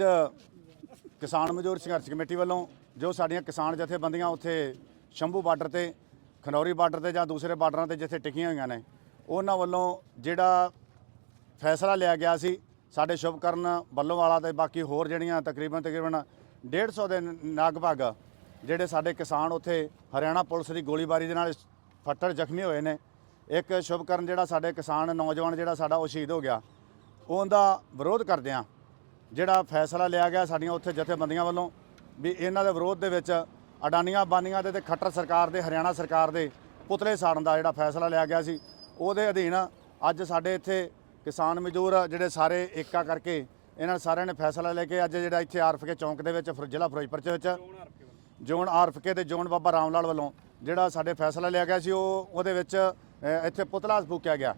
ਅੱਜ ਕਿਸਾਨ ਮਜ਼ਦੂਰ ਸੰਘਰਸ਼ ਕਮੇਟੀ ਵੱਲੋਂ ਜੋ ਸਾਡੀਆਂ ਕਿਸਾਨ ਜਥੇਬੰਦੀਆਂ ਉੱਥੇ ਸ਼ੰਭੂ ਬਾਰਡਰ ਤੇ, ਖਨੌਰੀ ਬਾਰਡਰ ਤੇ ਜਾਂ ਦੂਸਰੇ ਬਾਰਡਰਾਂ ਤੇ ਜਿੱਥੇ ਟਿਕੀਆਂ ਹੋਈਆਂ ਨੇ, ਉਹਨਾਂ ਵੱਲੋਂ ਜਿਹੜਾ ਫੈਸਲਾ ਲਿਆ ਗਿਆ ਸੀ ਸਾਡੇ ਸ਼ੁਭਕਰਨ ਬੱਲੋਵਾਲਾ ਤੇ ਬਾਕੀ ਹੋਰ ਜਿਹੜੀਆਂ ਤਕਰੀਬਨ ਤਕਰੀਬਨ 150 ਦੇ ਲਗਭਗ ਜਿਹੜੇ ਸਾਡੇ ਕਿਸਾਨ ਉੱਥੇ ਹਰਿਆਣਾ ਪੁਲਿਸ ਦੀ ਗੋਲੀਬਾਰੀ ਦੇ ਨਾਲ ਫੱਟੜ ਜ਼ਖਮੀ ਹੋਏ ਨੇ, ਇੱਕ ਸ਼ੁਭਕਰਨ ਜਿਹੜਾ ਸਾਡੇ ਕਿਸਾਨ ਨੌਜਵਾਨ ਜਿਹੜਾ ਸਾਡਾ ਉਹ ਸ਼ਹੀਦ ਹੋ ਗਿਆ, ਉਹਦਾ ਵਿਰੋਧ ਕਰਦੇ ਆ ਜਿਹੜਾ ਫੈਸਲਾ ਲਿਆ ਗਿਆ ਸਾਡੀਆਂ ਉੱਥੇ ਜਥੇਬੰਦੀਆਂ ਵੱਲੋਂ ਵੀ ਇਹਨਾਂ ਦੇ ਵਿਰੋਧ ਦੇ ਵਿੱਚ ਅਡਾਨੀਆਂ ਬਾਨੀਆਂ ਦੇ ਤੇ ਖੱਟਰ ਸਰਕਾਰ ਦੇ, ਹਰਿਆਣਾ ਸਰਕਾਰ ਦੇ ਪੁਤਲੇ ਸਾੜਨ ਦਾ ਜਿਹੜਾ ਫੈਸਲਾ ਲਿਆ ਗਿਆ ਸੀ, ਉਹਦੇ ਅਧੀਨ ਅੱਜ ਸਾਡੇ ਇੱਥੇ ਕਿਸਾਨ ਮਜ਼ਦੂਰ ਜਿਹੜੇ ਸਾਰੇ ਏਕਾ ਕਰਕੇ ਇਹਨਾਂ ਸਾਰਿਆਂ ਨੇ ਫੈਸਲਾ ਲੈ ਕੇ ਅੱਜ ਜਿਹੜਾ ਇੱਥੇ ਆਰਫਕੇ ਚੌਂਕ ਦੇ ਵਿੱਚ ਫਿਰ ਜ਼ਿਲ੍ਹਾ ਫਿਰੋਜ਼ਪੁਰ ਦੇ ਵਿੱਚ ਜੋਨ ਆਰਫਕੇ ਤੇ ਜੋਨ ਬਾਬਾ ਰਾਮ ਲਾਲ ਵੱਲੋਂ ਜਿਹੜਾ ਸਾਡੇ ਫੈਸਲਾ ਲਿਆ ਗਿਆ ਸੀ, ਉਹ ਉਹਦੇ ਵਿੱਚ ਇੱਥੇ ਪੁਤਲਾ ਫੂਕਿਆ ਗਿਆ।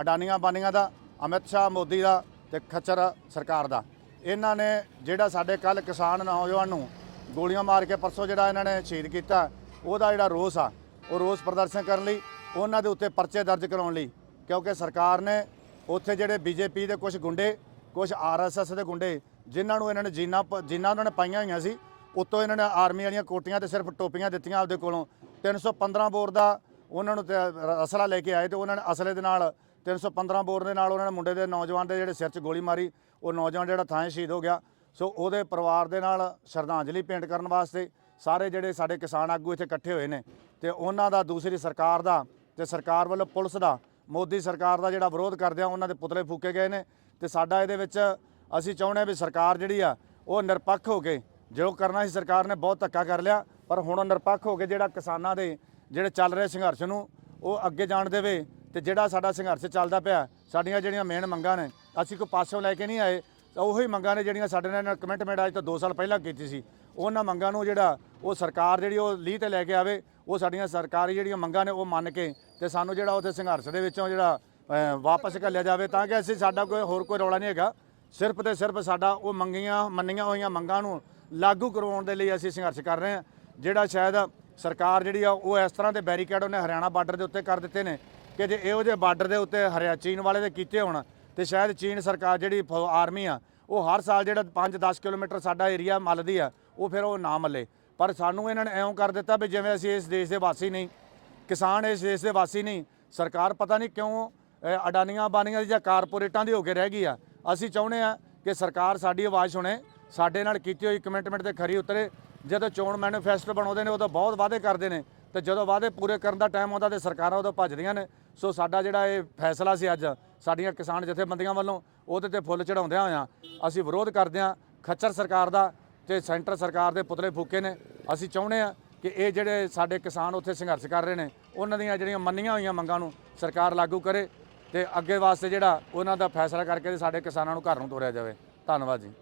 ਅਡਾਨੀਆਂ ਬਾਨੀਆਂ ਦਾ, ਅਮਿਤ ਸ਼ਾਹ ਮੋਦੀ ਦਾ ਤੇ ਖੱਚਰ ਸਰਕਾਰ ਦਾ। ਇਹਨਾਂ ਨੇ ਜਿਹੜਾ ਸਾਡੇ ਕੱਲ ਕਿਸਾਨ ਨੌਜਵਾਨ ਨੂੰ ਗੋਲੀਆਂ ਮਾਰ ਕੇ ਪਰਸੋਂ ਜਿਹੜਾ ਇਹਨਾਂ ਨੇ ਸ਼ਹੀਦ ਕੀਤਾ, ਉਹਦਾ ਜਿਹੜਾ ਰੋਸ ਆ, ਉਹ ਰੋਸ ਪ੍ਰਦਰਸ਼ਨ ਕਰਨ ਲਈ, ਉਹਨਾਂ ਦੇ ਉੱਤੇ ਪਰਚੇ ਦਰਜ ਕਰਾਉਣ ਲਈ, ਕਿਉਂਕਿ ਸਰਕਾਰ ਨੇ ਉੱਥੇ ਜਿਹੜੇ ਬੀਜੇਪੀ ਦੇ ਕੁਝ ਗੁੰਡੇ ਕੁਝ ਆਰਐਸਐਸ ਦੇ ਗੁੰਡੇ, ਜਿਨ੍ਹਾਂ ਨੂੰ ਇਹਨਾਂ ਨੇ ਜੀਨਾ ਜਿਨ੍ਹਾਂ ਉਹਨਾਂ ਨੇ ਪਾਈਆਂ ਹੋਈਆਂ ਸੀ, ਉੱਤੋਂ ਇਹਨਾਂ ਨੇ ਆਰਮੀ ਵਾਲੀਆਂ ਕੋਟੀਆਂ ਤੇ ਸਿਰਫ ਟੋਪੀਆਂ ਦਿੱਤੀਆਂ ਆਪਦੇ ਕੋਲੋਂ। 315 ਬੋਰ ਦਾ ਉਹਨਾਂ ਨੂੰ ਤੇ ਅਸਲਾ ਲੈ ਕੇ ਆਏ ਤੇ ਉਹਨਾਂ ਨੇ ਅਸਲੇ ਦੇ ਨਾਲ 315 ਬੋਰ ਦੇ ਨਾਲ ਉਹਨਾਂ ਨੇ ਮੁੰਡੇ ਦੇ ਨੌਜਵਾਨ ਦੇ ਜਿਹੜੇ ਸਿਰ 'ਚ ਗੋਲੀ ਮਾਰੀ ਉਹ ਨੌਜਵਾਨ ਜਿਹੜਾ ਥਾਂ ਸ਼ਹੀਦ ਹੋ ਗਿਆ। ਸੋ ਉਹਦੇ ਪਰਿਵਾਰ ਦੇ ਨਾਲ ਸ਼ਰਧਾਂਜਲੀ ਭੇਂਟ ਕਰਨ ਵਾਸਤੇ ਸਾਰੇ ਜਿਹੜੇ ਸਾਡੇ ਕਿਸਾਨ ਆਗੂ ਇੱਥੇ ਇਕੱਠੇ ਹੋਏ ਨੇ ਤੇ ਉਹਨਾਂ ਦਾ, ਦੂਸਰੀ ਸਰਕਾਰ ਦਾ ਤੇ ਸਰਕਾਰ ਵੱਲੋਂ ਪੁਲਿਸ ਦਾ, ਮੋਦੀ ਸਰਕਾਰ ਦਾ ਜਿਹੜਾ ਵਿਰੋਧ ਕਰਦੇ ਆ, ਉਹਨਾਂ ਦੇ ਪੁਤਲੇ ਫੂਕੇ ਗਏ ਨੇ ਤੇ ਸਾਡਾ ਇਹਦੇ ਵਿੱਚ ਅਸੀਂ ਚਾਹੁੰਦੇ ਹਾਂ ਵੀ ਸਰਕਾਰ ਜਿਹੜੀ ਆ, ਉਹ ਨਿਰਪੱਖ ਹੋ ਕੇ ਜੋ ਕਰਨਾ ਸੀ ਸਰਕਾਰ ਨੇ ਬਹੁਤ ਧੱਕਾ ਕਰ ਲਿਆ, ਪਰ ਹੁਣ ਨਿਰਪੱਖ ਹੋ ਕੇ ਜਿਹੜਾ ਕਿਸਾਨਾਂ ਦੇ ਜਿਹੜੇ ਚੱਲ ਰਹੇ ਸੰਘਰਸ਼ ਨੂੰ ਉਹ ਅੱਗੇ ਜਾਣ ਦੇਵੇ ਤੇ ਜਿਹੜਾ ਸਾਡਾ ਸੰਘਰਸ਼ ਚੱਲਦਾ ਪਿਆ, ਸਾਡੀਆਂ ਜਿਹੜੀਆਂ ਮੇਨ ਮੰਗਾਂ ਨੇ ਅਸੀਂ ਕੋਈ ਪਾਸੋਂ ਲੈ ਕੇ ਨਹੀਂ ਆਏ, ਤਾਂ ਉਹੀ ਮੰਗਾਂ ਨੇ ਜਿਹੜੀਆਂ ਸਾਡੇ ਨਾਲ ਕਮਿਟਮੈਂਟ ਅੱਜ ਤੋਂ 2 ਸਾਲ ਪਹਿਲਾਂ ਕੀਤੀ ਸੀ। ਉਹਨਾਂ ਮੰਗਾਂ ਨੂੰ ਜਿਹੜਾ ਉਹ ਸਰਕਾਰ ਜਿਹੜੀ ਉਹ ਲੀਹ ਤੇ ਲੈ ਕੇ ਆਵੇ, ਉਹ ਸਾਡੀਆਂ ਸਰਕਾਰੀ ਜਿਹੜੀਆਂ ਮੰਗਾਂ ਨੇ ਉਹ ਮੰਨ ਕੇ ਤੇ ਸਾਨੂੰ ਜਿਹੜਾ ਉੱਥੇ ਸੰਘਰਸ਼ ਦੇ ਵਿੱਚੋਂ ਜਿਹੜਾ ਵਾਪਸ ਘੱਲਿਆ ਜਾਵੇ, ਤਾਂ ਕਿ ਅਸੀਂ ਸਾਡਾ ਕੋਈ ਹੋਰ ਕੋਈ ਰੌਲਾ ਨਹੀਂ ਹੈਗਾ। ਸਿਰਫ ਤੇ ਸਿਰਫ ਸਾਡਾ ਉਹ ਮੰਗੀਆਂ, ਮੰਨੀਆਂ ਹੋਈਆਂ ਮੰਗਾਂ ਨੂੰ ਲਾਗੂ ਕਰਵਾਉਣ ਦੇ ਲਈ ਅਸੀਂ ਸੰਘਰਸ਼ ਕਰ ਰਹੇ ਹਾਂ। ਜਿਹੜਾ ਸ਼ਾਇਦ ਸਰਕਾਰ ਜਿਹੜੀ ਆ, ਉਹ ਇਸ ਤਰ੍ਹਾਂ ਦੇ ਬੈਰੀਕੇਡ ਉਹਨੇ ਹਰਿਆਣਾ ਬਾਰਡਰ ਦੇ ਉੱਤੇ ਕਰ ਦਿੱਤੇ ਨੇ ਕਿ ਜੇ ਇਹੋ ਜਿਹੇ ਬਾਰਡਰ ਦੇ ਉੱਤੇ ਹਰਿਆ ਚੀਨ ਵਾਲੇ ਦੇ ਕੀਤੇ ਹੋਣ ਤੇ ਸ਼ਾਇਦ ਚੀਨ ਸਰਕਾਰ ਜਿਹੜੀ ਫੌ- ਆਰਮੀ ਆ, ਉਹ ਹਰ ਸਾਲ ਜਿਹੜਾ 5-10 ਕਿਲੋਮੀਟਰ ਸਾਡਾ ਏਰੀਆ ਮੱਲਦੀ ਆ, ਉਹ ਫਿਰ ਉਹ ਨਾ ਮੱਲੇ। ਪਰ ਸਾਨੂੰ ਇਹਨਾਂ ਨੇ ਐਂ ਕਰ ਦਿੱਤਾ ਵੀ ਜਿਵੇਂ ਅਸੀਂ ਇਸ ਦੇਸ਼ ਦੇ ਵਾਸੀ ਨਹੀਂ, ਕਿਸਾਨ ਇਸ ਦੇਸ਼ ਦੇ ਵਾਸੀ ਨਹੀਂ, ਸਰਕਾਰ ਪਤਾ ਨਹੀਂ ਕਿਉਂ ਅਡਾਨੀਆਂ ਬਾਨੀਆਂ ਦੀ ਜਾਂ ਕਾਰਪੋਰੇਟਾਂ ਦੀ ਹੋ ਕੇ ਰਹਿ ਗਈ ਆ। ਅਸੀਂ ਚਾਹੁੰਦੇ ਆ ਕਿ ਸਰਕਾਰ ਸਾਡੀ ਆਵਾਜ਼ ਸੁਣੇ, ਸਾਡੇ ਨਾਲ ਕੀਤੀ ਹੋਈ ਕਮਿਟਮੈਂਟ ਤੇ ਖਰੀ ਉਤਰੇ। ਜਦੋਂ ਚੋਣ ਮੈਨੀਫੈਸਟੋ ਬਣਾਉਂਦੇ ਨੇ, ਉਦੋਂ ਬਹੁਤ ਵਾਅਦੇ ਕਰਦੇ ਨੇ, ਤੇ ਜਦੋਂ ਵਾਅਦੇ ਪੂਰੇ ਕਰਨ ਦਾ ਟਾਈਮ ਆਉਂਦਾ ਤੇ ਸਰਕਾਰਾਂ ਉਦੋਂ ਭੱਜਦੀਆਂ ਨੇ। ਸੋ ਸਾਡਾ ਜਿਹੜਾ ਇਹ ਫੈਸਲਾ ਸੀ ਅੱਜ ਸਾਡੀਆਂ ਕਿਸਾਨ ਜਥੇਬੰਦੀਆਂ ਵੱਲੋਂ ਉਹਦੇ ਤੇ ਫੁੱਲ ਚੜਾਉਂਦਿਆਂ ਹੋਇਆਂ ਅਸੀਂ ਵਿਰੋਧ ਕਰਦੇ ਹਾਂ। ਖੱਚਰ ਸਰਕਾਰ ਦਾ ਤੇ ਸੈਂਟਰ ਸਰਕਾਰ ਦੇ ਪੁਤਲੇ ਫੂਕੇ ਨੇ। ਅਸੀਂ ਚਾਹੁੰਦੇ ਹਾਂ ਕਿ ਇਹ ਜਿਹੜੇ ਸਾਡੇ ਕਿਸਾਨ ਉੱਥੇ ਸੰਘਰਸ਼ ਕਰ ਰਹੇ ਨੇ, ਉਹਨਾਂ ਦੀਆਂ ਜਿਹੜੀਆਂ ਮੰਨੀਆਂ ਹੋਈਆਂ ਮੰਗਾਂ ਨੂੰ ਸਰਕਾਰ ਲਾਗੂ ਕਰੇ ਤੇ ਅੱਗੇ ਵਾਸਤੇ ਜਿਹੜਾ ਉਹਨਾਂ ਦਾ ਫੈਸਲਾ ਕਰਕੇ ਸਾਡੇ ਕਿਸਾਨਾਂ ਨੂੰ ਘਰ ਨੂੰ ਤੋਰਿਆ ਜਾਵੇ। ਧੰਨਵਾਦ ਜੀ।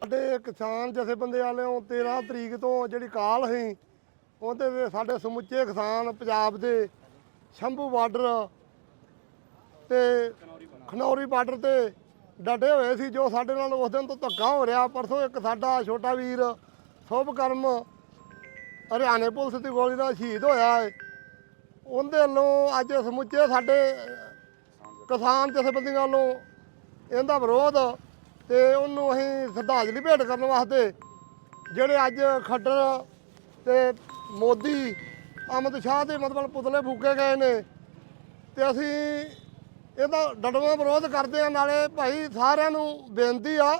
ਸਾਡੇ ਕਿਸਾਨ ਜਥੇਬੰਦੀ ਵਾਲਿਆਂ 13 ਤਰੀਕ ਤੋਂ ਜਿਹੜੀ ਕਾਲ ਸੀ, ਉਹਦੇ ਵਿੱਚ ਸਾਡੇ ਸਮੁੱਚੇ ਕਿਸਾਨ ਪੰਜਾਬ ਦੇ ਸ਼ੰਭੂ ਬਾਰਡਰ ਤੇ ਖਨੌਰੀ ਬਾਰਡਰ ਤੇ ਡਟੇ ਹੋਏ ਸੀ, ਜੋ ਸਾਡੇ ਨਾਲ ਉਸ ਦਿਨ ਤੋਂ ਧੱਕਾ ਹੋ ਰਿਹਾ। ਪਰਸੋਂ ਇੱਕ ਸਾਡਾ ਛੋਟਾ ਵੀਰ ਸ਼ੁਭਕਰਮ ਹਰਿਆਣੇ ਪੁਲਿਸ ਦੀ ਗੋਲੀ ਨਾਲ ਸ਼ਹੀਦ ਹੋਇਆ ਹੈ ਉਹਦੇ ਵੱਲੋਂ ਅੱਜ ਸਮੁੱਚੇ ਸਾਡੇ ਕਿਸਾਨ ਜਥੇਬੰਦੀਆਂ ਵੱਲੋਂ ਇਹਦਾ ਵਿਰੋਧ ਤੇ ਉਹਨੂੰ ਅਸੀਂ ਸ਼ਰਧਾਂਜਲੀ ਭੇਟ ਕਰਨ ਵਾਸਤੇ ਜਿਹੜੇ ਅੱਜ ਖੱਟਰ ਤੇ ਮੋਦੀ, ਅਮਿਤ ਸ਼ਾਹ ਦੇ ਮਤਲਬ ਪੁਤਲੇ ਫੂਕੇ ਗਏ ਨੇ। ਤੇ ਅਸੀਂ ਇਹਦਾ ਡਟਵਾਂ ਵਿਰੋਧ ਕਰਦੇ ਆ, ਨਾਲੇ ਭਾਈ ਸਾਰਿਆਂ ਨੂੰ ਬੇਨਤੀ ਆ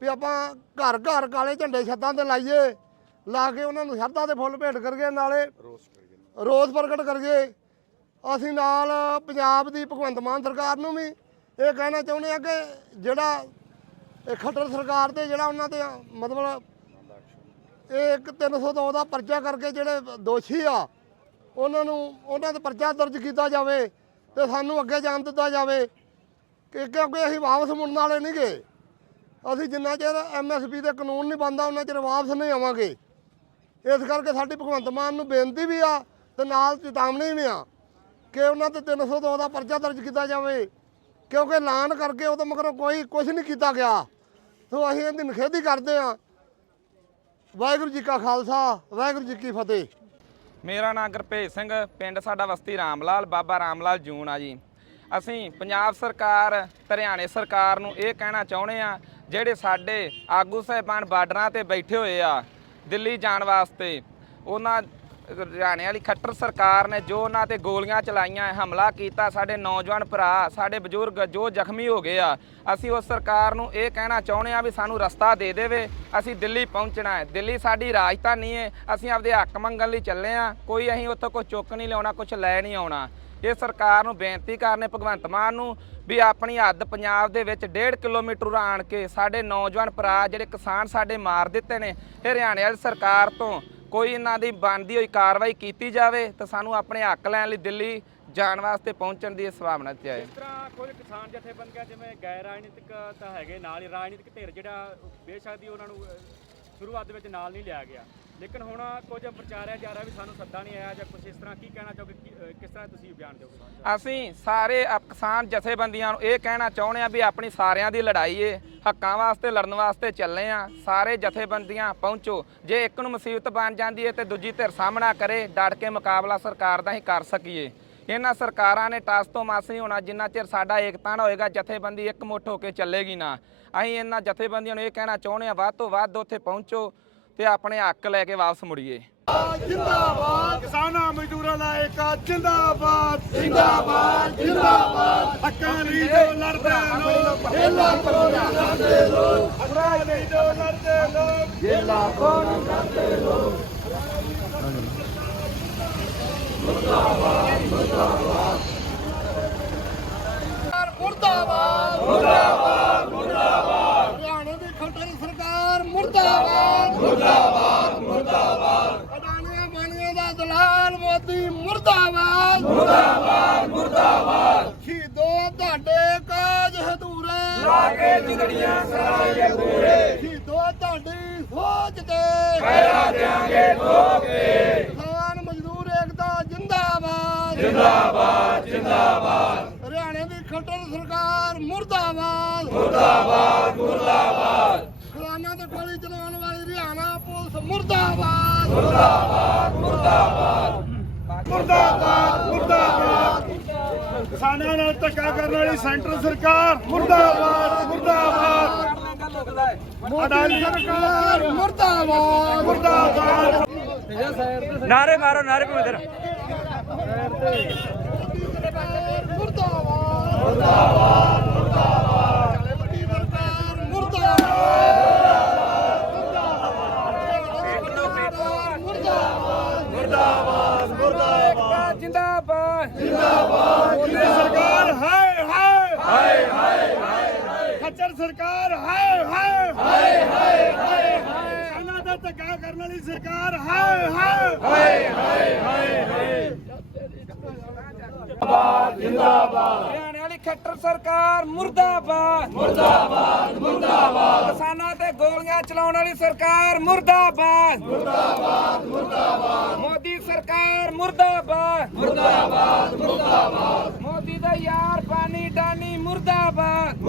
ਵੀ ਆਪਾਂ ਘਰ ਘਰ ਕਾਲੇ ਝੰਡੇ ਛੱਤਾਂ ਤੇ ਲਾਈਏ, ਲਾ ਕੇ ਉਹਨਾਂ ਨੂੰ ਸ਼ਰਧਾ ਦੇ ਫੁੱਲ ਭੇਟ ਕਰਗੇ ਨਾਲੇ ਰੋਸ ਪ੍ਰਗਟ ਕਰਗੇ ਅਸੀਂ ਨਾਲ ਪੰਜਾਬ ਦੀ ਭਗਵੰਤ ਮਾਨ ਸਰਕਾਰ ਨੂੰ ਵੀ ਇਹ ਕਹਿਣਾ ਚਾਹੁੰਦੇ ਆ ਕਿ ਜਿਹੜਾ ਇਹ ਖੱਟਰ ਸਰਕਾਰ ਤੇ ਜਿਹੜਾ ਉਹਨਾਂ ਤੇ ਮਤਲਬ ਇਹ ਇੱਕ 302 ਦਾ ਪਰਚਾ ਕਰਕੇ ਜਿਹੜੇ ਦੋਸ਼ੀ ਆ, ਉਹਨਾਂ ਨੂੰ, ਉਹਨਾਂ ਤੇ ਪਰਚਾ ਦਰਜ ਕੀਤਾ ਜਾਵੇ। ਤੇ ਸਾਨੂੰ ਅੱਗੇ ਜਾਣ ਦਿੱਤਾ ਜਾਵੇ ਕਿ ਕਿਉਂਕਿ ਅਸੀਂ ਵਾਪਸ ਮੁੜਨ ਵਾਲੇ ਨਹੀਂ ਗਏ ਅਸੀਂ ਜਿੰਨਾ ਚਿਰ ਐਮਐਸਪੀ ਦੇ ਕਾਨੂੰਨ ਨਹੀਂ ਬਣਦਾ ਉਹਨਾਂ ਚਿਰ ਵਾਪਸ ਨਹੀਂ ਆਵਾਂਗੇ। ਇਸ ਕਰਕੇ ਸਾਡੀ ਭਗਵੰਤ ਮਾਨ ਨੂੰ ਬੇਨਤੀ ਵੀ ਆ ਤੇ ਨਾਲ ਚੇਤਾਵਨੀ ਵੀ ਆ ਕਿ ਉਹਨਾਂ ਤੇ 302 ਦਾ ਪਰਚਾ ਦਰਜ ਕੀਤਾ ਜਾਵੇ। ਕਿਉਂਕਿ ਐਲਾਨ ਕਰਕੇ ਉਹਦੇ ਮਗਰੋਂ ਕੋਈ ਕੁਝ ਨਹੀਂ ਕੀਤਾ ਗਿਆ। ਸੋ ਅਸੀਂ ਇਹਦੀ ਨਿਖੇਧੀ ਕਰਦੇ ਆ। ਵਾਹਿਗੁਰੂ ਜੀ ਕਾ ਖਾਲਸਾ, ਵਾਹਿਗੁਰੂ ਜੀ ਕੀ ਫਤਿਹ। ਮੇਰਾ ਨਾਮ ਗੁਰਭੇਜ ਸਿੰਘ, ਪਿੰਡ ਸਾਡਾ ਵਸਤੀ ਰਾਮਲਾਲ, ਬਾਬਾ ਰਾਮਲਾਲ ਜੂਨ ਆ ਜੀ। ਅਸੀਂ ਪੰਜਾਬ ਸਰਕਾਰ, ਹਰਿਆਣੇ ਸਰਕਾਰ ਨੂੰ ਇਹ ਕਹਿਣਾ ਚਾਹੁੰਦੇ ਆ ਜਿਹੜੇ ਸਾਡੇ ਆਗੂ ਸਾਹਿਬਾਨ ਬਾਰਡਰਾਂ ਤੇ ਬੈਠੇ ਹੋਏ ਆ, ਦਿੱਲੀ ਜਾਣ ਵਾਸਤੇ, ਉਹਨਾਂ ਹਰਿਆਣੇ ਵਾਲੀ ਖੱਟਰ ਸਰਕਾਰ ਨੇ ਜੋ ਉਹਨਾਂ ਤੇ ਗੋਲੀਆਂ ਚਲਾਈਆਂ, ਹਮਲਾ ਕੀਤਾ, ਸਾਡੇ ਨੌਜਵਾਨ ਭਰਾ, ਸਾਡੇ ਬਜ਼ੁਰਗ ਜੋ ਜ਼ਖਮੀ ਹੋ ਗਏ ਆ, ਅਸੀਂ ਉਸ ਸਰਕਾਰ ਨੂੰ ਇਹ ਕਹਿਣਾ ਚਾਹੁੰਦੇ ਆ ਵੀ ਸਾਨੂੰ ਰਸਤਾ ਦੇ ਦੇਵੇ, ਅਸੀਂ ਦਿੱਲੀ ਪਹੁੰਚਣਾ ਹੈ। ਦਿੱਲੀ ਸਾਡੀ ਰਾਜਧਾਨੀ ਹੈ, ਅਸੀਂ ਆਪਦੇ ਹੱਕ ਮੰਗਣ ਲਈ ਚੱਲੇ ਆ ਕੋਈ ਅਸੀਂ ਉੱਥੋਂ ਕੋਈ ਚੁੱਕ ਨਹੀਂ ਲਿਆਉਣਾ ਕੁਝ ਲੈ ਨਹੀਂ ਆਉਣਾ। ਇਹ ਸਰਕਾਰ ਨੂੰ ਬੇਨਤੀ ਕਰਨੇ, ਭਗਵੰਤ ਮਾਨ ਨੂੰ ਵੀ ਆਪਣੀ ਹੱਦ ਪੰਜਾਬ ਦੇ ਵਿੱਚ 1.5 ਕਿਲੋਮੀਟਰ ਆਣ ਕੇ ਸਾਡੇ ਨੌਜਵਾਨ ਭਰਾ, ਜਿਹੜੇ ਕਿਸਾਨ ਸਾਡੇ ਮਾਰ ਦਿੱਤੇ ਨੇ ਹਰਿਆਣੇ ਵਾਲੀ ਸਰਕਾਰ ਤੋਂ ਕੋਈ ਇਹਨਾਂ ਦੀ ਬਣਦੀ ਹੋਈ ਕਾਰਵਾਈ ਕੀਤੀ ਜਾਵੇ ਤਾਂ ਸਾਨੂੰ ਆਪਣੇ ਹੱਕ ਲੈਣ ਲਈ ਦਿੱਲੀ ਜਾਣ ਵਾਸਤੇ ਪਹੁੰਚਣ ਦੀ ਸੰਭਾਵਨਾ ਤੇ ਆਏ। ਇਸ ਤਰ੍ਹਾਂ ਕੁਝ ਕਿਸਾਨ ਜਥੇਬੰਦੀਆਂ ਜਿਵੇਂ ਗੈਰ ਰਾਜਨੀਤਿਕ ਤਾਂ ਹੈਗੇ ਨਾਲ ਹੀ, ਰਾਜਨੀਤਿਕ ਧਿਰ ਜਿਹੜਾ ਬੇਸ਼ੱਕ ਦੀ ਉਹਨਾਂ ਨੂੰ ਸ਼ੁਰੂਆਤ ਦੇ ਵਿੱਚ ਨਾਲ ਨਹੀਂ ਲਿਆ ਗਿਆ। ਲੇਕਿਨ ਹੁਣ ਕੁਝ ਪ੍ਰਚਾਰਿਆ ਜਾ ਰਿਹਾ ਵੀ ਸਾਨੂੰ ਸੱਦਾ ਨਹੀਂ ਆਇਆ ਜਾਂ ਕੁਝ ਇਸ ਤਰ੍ਹਾਂ ਕੀ ਕਹਿਣਾ ਚਾਹੋਗੇ ਕਿਸ ਤਰ੍ਹਾਂ ਤੁਸੀਂ ਬਿਆਨ ਦਿਓਗੇ? ਅਸੀਂ ਸਾਰੇ ਅਪ- ਕਿਸਾਨ ਜਥੇਬੰਦੀਆਂ ਨੂੰ ਇਹ ਕਹਿਣਾ ਚਾਹੁੰਦੇ ਆ ਵੀ ਆਪਣੀ ਸਾਰਿਆਂ ਦੀ ਲੜਾਈ ਏ, ਹੱਕਾਂ ਵਾਸਤੇ, ਲੜਨ ਵਾਸਤੇ ਚੱਲੇ ਆ ਸਾਰੇ ਜਥੇਬੰਦੀਆਂ ਪਹੁੰਚੋ। ਜੇ ਇੱਕ ਨੂੰ ਮੁਸੀਬਤ ਬਣ ਜਾਂਦੀ ਏ ਤੇ ਦੂਜੀ ਧਿਰ ਸਾਹਮਣਾ ਕਰੇ, ਡਟ ਕੇ ਮੁਕਾਬਲਾ ਸਰਕਾਰ ਦਾ ਹੀ ਕਰ ਸਕੀਏ। ਇਹਨਾਂ ਸਰਕਾਰਾਂ ਨੇ ਟਾਸ ਤੋਂ ਮਾਸ ਨਹੀਂ ਹੋਣਾ ਜਿੰਨਾ ਚਿਰ ਸਾਡਾ ਏਕਤਾ ਨਾ ਹੋਏਗਾ ਜਥੇਬੰਦੀ ਇੱਕ ਮੁੱਠ ਹੋ ਕੇ ਚੱਲੇਗੀ ਨਾ। ਅਸੀਂ ਇਹਨਾਂ ਜਥੇਬੰਦੀਆਂ ਨੂੰ ਇਹ ਕਹਿਣਾ ਚਾਹੁੰਦੇ ਆ ਵੱਧ ਤੋਂ ਵੱਧ ਉੱਥੇ ਪਹੁੰਚੋ ਤੇ ਆਪਣੇ ਹੱਕ ਲੈ ਕੇ ਵਾਪਸ ਮੁੜੀਏ। ਜਿੰਦਾਬਾਦ। ਕਿਸਾਨਾਂ ਮਜ਼ਦੂਰਾਂ ਦਾ ਏਕਾ ਜਿੰਦਾਬਾਦ। ਜਿੰਦਾਬਾਦ ਜਿੰਦਾਬਾਦ। ਹੱਕਾਂ ਲਈ ਜੋ ਲੜਦੇ ਲੋਕ। ਜੇਲਾ ਤੋਂ ਲੜਦੇ ਲੋਕ। ਹੱਕਾਂ ਲਈ ਜੋ ਲੜਦੇ ਲੋਕ। ਜੇਲਾ ਤੋਂ ਲੜਦੇ ਲੋਕ। ਮੁਰਦਾਬਾਦ। ਮੁਰਦਾਬਾਦ ਮੁਰਦਾਬਾਦ। ਹਰਿਆਣੇ ਦੀ ਖੱਟਰ ਸਰਕਾਰ ਮੁਰਦਾਬਾਦ। ਅਡਾਣੀਆਂ ਬਾਣੀਆਂ ਦਾ ਦਲਾਲ ਮੋਦੀ ਮੁਰਦਾਬਾਦ। ਮੁਰਦਾਬਾਦ ਮੁਰਦਾਬਾਦ। ਸ਼ਹੀਦੋ ਤੁਹਾਡੇ ਕਾਜ ਹਦੂਰੇ ਲਾ ਕੇ ਜਿਗੜੀਆਂ ਸਰਾਏ ਪੂਰੇ। ਸ਼ਹੀਦੋ ਤੁਹਾਡੀ ਸੋਚ ਤੇ ਪਹਿਰਾ ਦੇਾਂਗੇ ਠੋਕੇ ਜਿੰਦਾਬਾਦ ਜਿੰਦਾਬਾਦ। ਹਰਿਆਣੇ ਦੀ ਖੱਟਰ ਸਰਕਾਰ ਮੁਰਦਾਬਾਦ। ਮੁਰਦਾਬਾਦ ਮੁਰਦਾਬਾਦ। ਕਿਸਾਨਾਂ ਤੇ ਗੋਲੀ ਚਲਾਉਣ ਵਾਲੀ ਹਰਿਆਣਾ ਪੁਲਿਸ ਮੁਰਦਾਬਾਦ। ਮੁਰਦਾਬਾਦ ਮੁਰਦਾਬਾਦ। ਕਿਸਾਨਾਂ ਨਾਲ ਧੱਕਾ ਕਰਨ ਵਾਲੀ ਸੈਂਟਰ ਸਰਕਾਰ ਮੁਰਦਾਬਾਦ ਮੁਰਦਾਬਾਦ। ਅਡਾਨੀ ਸਰਕਾਰ ਮੁਰਦਾਬਾਦ। ਮੁਰਦਾਬਾਦ ਨਾਰੇ ਮਾਰੋ ਨਾਰੇ ਮੁਰਦਾਬਾਦ ਮੁਰਦਾਬਾਦ ਮੁਰਦਾਬਾਦ ਸਰਕਾਰ ਮੁਰਦਾਬਾਦ। ਸਰਕਾਰ ਹਾਏ ਹਾਏ ਹਾਏ ਹਾਏ ਸਰਕਾਰ ਹਾਏ ਹਾਏ ਹਾਏ ਦਾ ਧੱਕਾ ਕਰਨ ਵਾਲੀ ਸਰਕਾਰ ਹਾਏ ਹਾਏ ਹਰਿਆਣੇ ਵਾਲੀ ਖੱਟਰ ਸਰਕਾਰ ਮੁਰਦਾਬਾਦ। ਮੁਰਦਾਬਾਦ ਮੁਰਦਾਬਾਦ। ਕਿਸਾਨਾਂ ਤੇ ਗੋਲੀਆਂ ਚਲਾਉਣ ਵਾਲੀ ਸਰਕਾਰ ਮੁਰਦਾਬਾਦ। ਮੁਰਦਾਬਾਦ ਮੁਰਦਾਬਾਦ। ਮੋਦੀ ਸਰਕਾਰ ਮੁਰਦਾਬਾਦ। ਮੁਰਦਾਬਾਦ ਮੁਰਦਾਬਾਦ। ਮੋਦੀ ਦਾ ਯਾਰ ਪਾਣੀ ਡਾਨੀ ਮੁਰਦਾਬਾਦ।